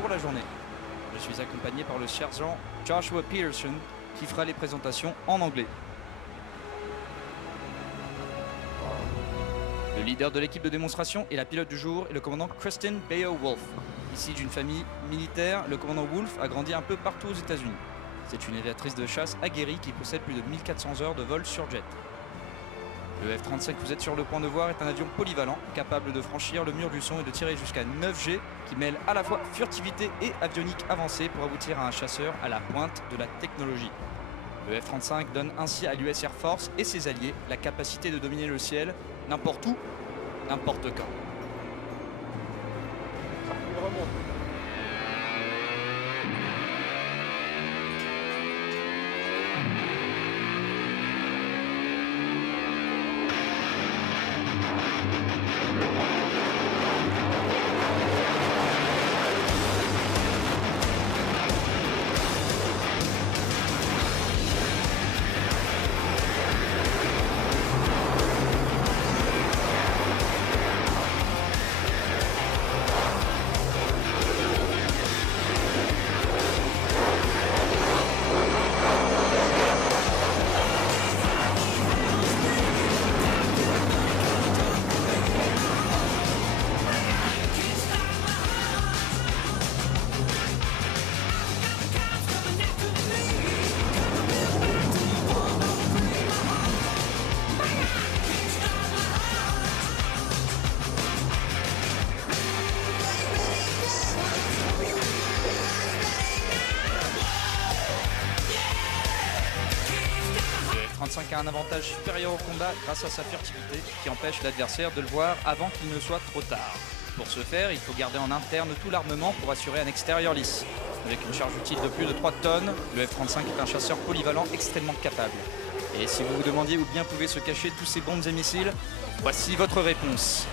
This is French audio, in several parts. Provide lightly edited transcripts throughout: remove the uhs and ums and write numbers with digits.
pour la journée. Je suis accompagné par le sergent Joshua Peterson qui fera les présentations en anglais. Le leader de l'équipe de démonstration et la pilote du jour est le commandant Kristen Beowulf. Issu d'une famille militaire, le commandant Wolf a grandi un peu partout aux États-Unis. C'est une aviatrice de chasse aguerrie qui possède plus de 1400 heures de vol sur jet. Le F-35 que vous êtes sur le point de voir est un avion polyvalent, capable de franchir le mur du son et de tirer jusqu'à 9G, qui mêle à la fois furtivité et avionique avancée pour aboutir à un chasseur à la pointe de la technologie. Le F-35 donne ainsi à l'US Air Force et ses alliés la capacité de dominer le ciel n'importe où, n'importe quand. Le F-35 a un avantage supérieur au combat grâce à sa furtivité qui empêche l'adversaire de le voir avant qu'il ne soit trop tard. Pour ce faire, il faut garder en interne tout l'armement pour assurer un extérieur lisse. Avec une charge utile de plus de 3 tonnes, le F-35 est un chasseur polyvalent extrêmement capable. Et si vous vous demandiez où bien pouvaient se cacher tous ces bombes et missiles, voici votre réponse.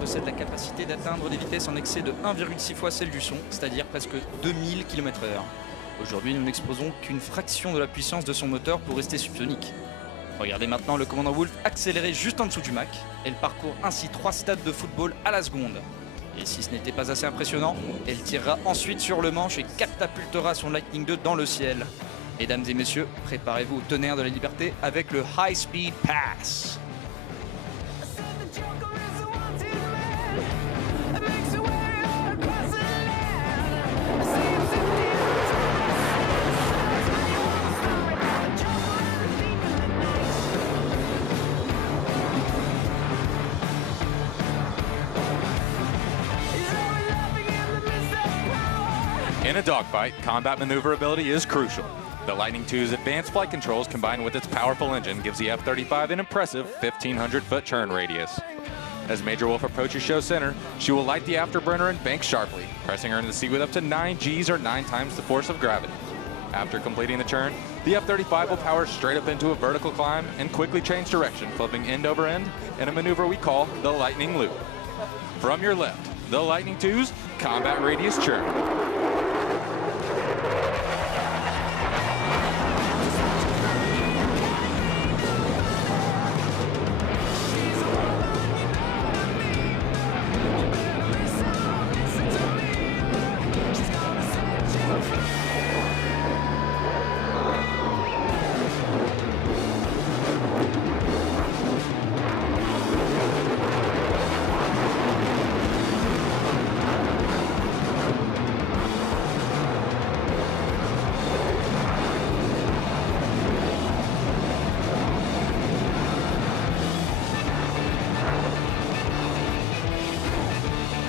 Possède la capacité d'atteindre des vitesses en excès de 1,6 fois celle du son, c'est-à-dire presque 2000 km/h. Aujourd'hui, nous n'exposons qu'une fraction de la puissance de son moteur pour rester subsonique. Regardez maintenant le commandant Wolf accélérer juste en dessous du Mach. Elle parcourt ainsi 3 stades de football à la seconde. Et si ce n'était pas assez impressionnant, elle tirera ensuite sur le manche et catapultera son Lightning II dans le ciel. Mesdames et messieurs, préparez-vous au tonnerre de la liberté avec le High Speed Pass. In a dogfight, combat maneuverability is crucial. The Lightning II's advanced flight controls combined with its powerful engine gives the F-35 an impressive 1,500-foot turn radius. As Major Wolf approaches show center, she will light the afterburner and bank sharply, pressing her into the seat with up to 9 Gs or 9 times the force of gravity. After completing the turn, the F-35 will power straight up into a vertical climb and quickly change direction, flipping end over end in a maneuver we call the Lightning Loop. From your left, the Lightning II's combat radius churn.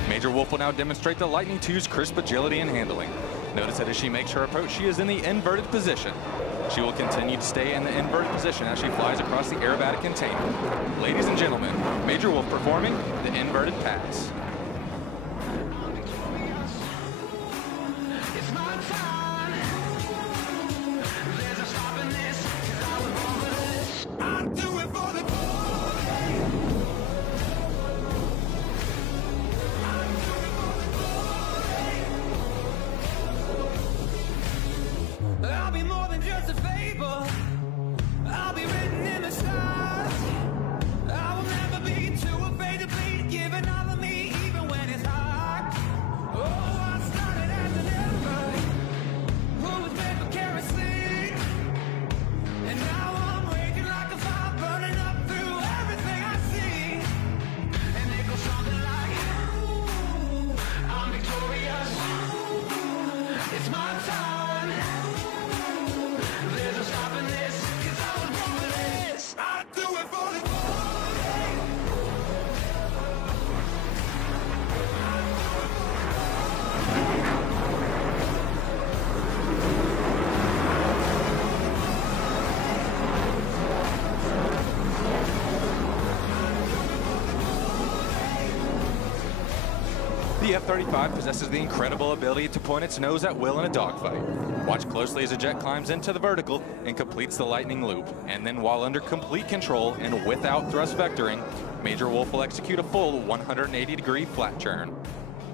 Major Wolf will now demonstrate the Lightning II's crisp agility and handling. Notice that as she makes her approach, she is in the inverted position. She will continue to stay in the inverted position as she flies across the aerobatic containment. Ladies and gentlemen, Major Wolf performing the inverted pass. It's my time. The F-35 possesses the incredible ability to point its nose at will in a dogfight. Watch closely as a jet climbs into the vertical and completes the lightning loop. And then while under complete control and without thrust vectoring, Major Wolf will execute a full 180-degree flat churn.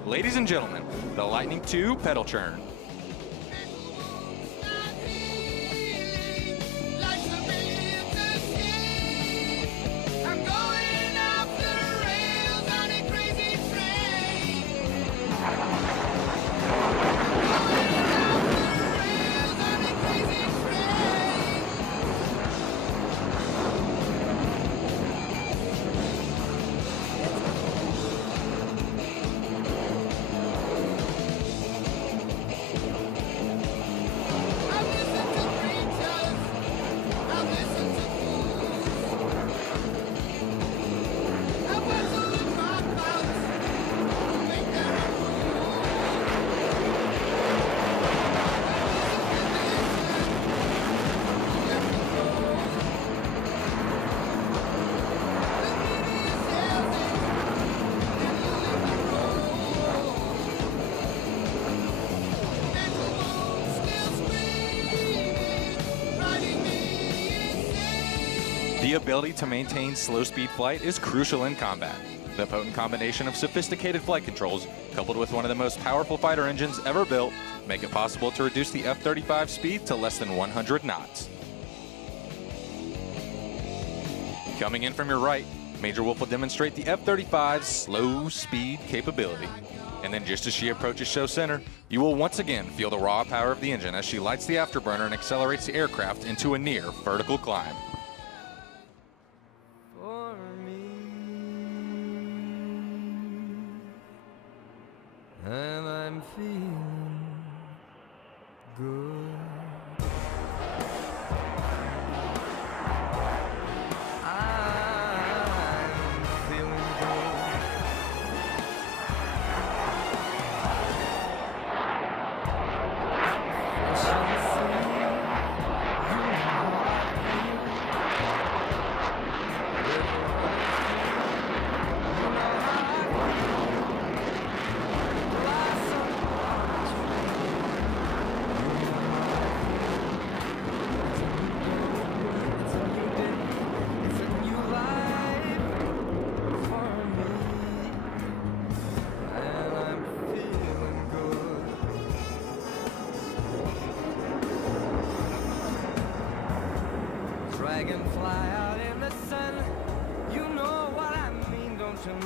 Ladies and gentlemen, the Lightning II pedal churn. The ability to maintain slow speed flight is crucial in combat. The potent combination of sophisticated flight controls, coupled with one of the most powerful fighter engines ever built, make it possible to reduce the F-35 speed to less than 100 knots. Coming in from your right, Major Wolf will demonstrate the F-35's slow speed capability. And then just as she approaches show center, you will once again feel the raw power of the engine as she lights the afterburner and accelerates the aircraft into a near vertical climb. And I'm feeling good. I'm feeling good.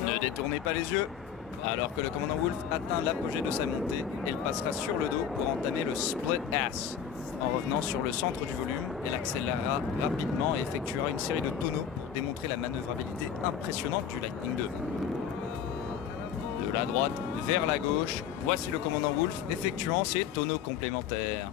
Ne détournez pas les yeux. Alors que le commandant Wolf atteint l'apogée de sa montée, elle passera sur le dos pour entamer le split ass. En revenant sur le centre du volume, elle accélérera rapidement et effectuera une série de tonneaux pour démontrer la manœuvrabilité impressionnante du Lightning II. De la droite vers la gauche, voici le commandant Wolf effectuant ses tonneaux complémentaires.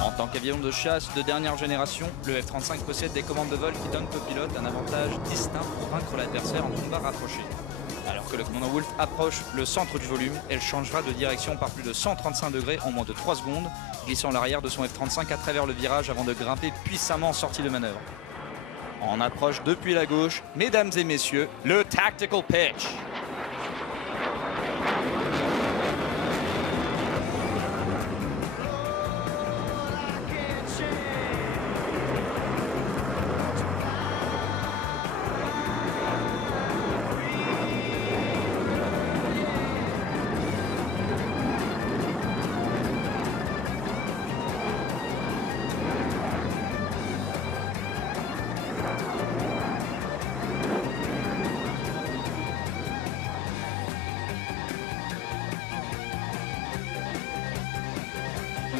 En tant qu'avion de chasse de dernière génération, le F-35 possède des commandes de vol qui donnent au pilote un avantage distinct pour vaincre l'adversaire en combat rapproché. Alors que le commandant Wolf approche le centre du volume, elle changera de direction par plus de 135 degrés en moins de 3 secondes, glissant l'arrière de son F-35 à travers le virage avant de grimper puissamment en sortie de manœuvre. En approche depuis la gauche, mesdames et messieurs, le Tactical Pitch.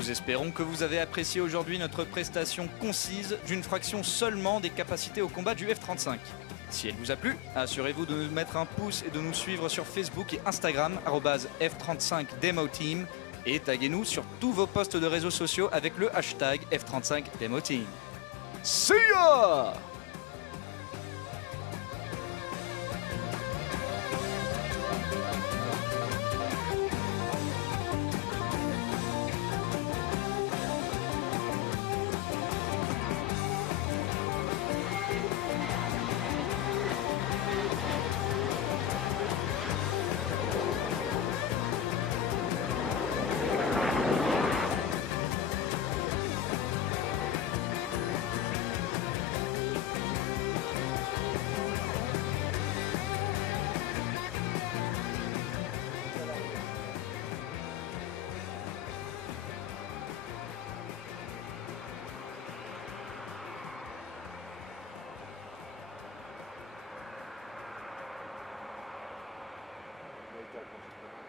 Nous espérons que vous avez apprécié aujourd'hui notre prestation concise d'une fraction seulement des capacités au combat du F-35. Si elle vous a plu, assurez-vous de nous mettre un pouce et de nous suivre sur Facebook et Instagram @F35DemoTeam et taguez-nous sur tous vos posts de réseaux sociaux avec le hashtag F35DemoTeam. See ya! Right there,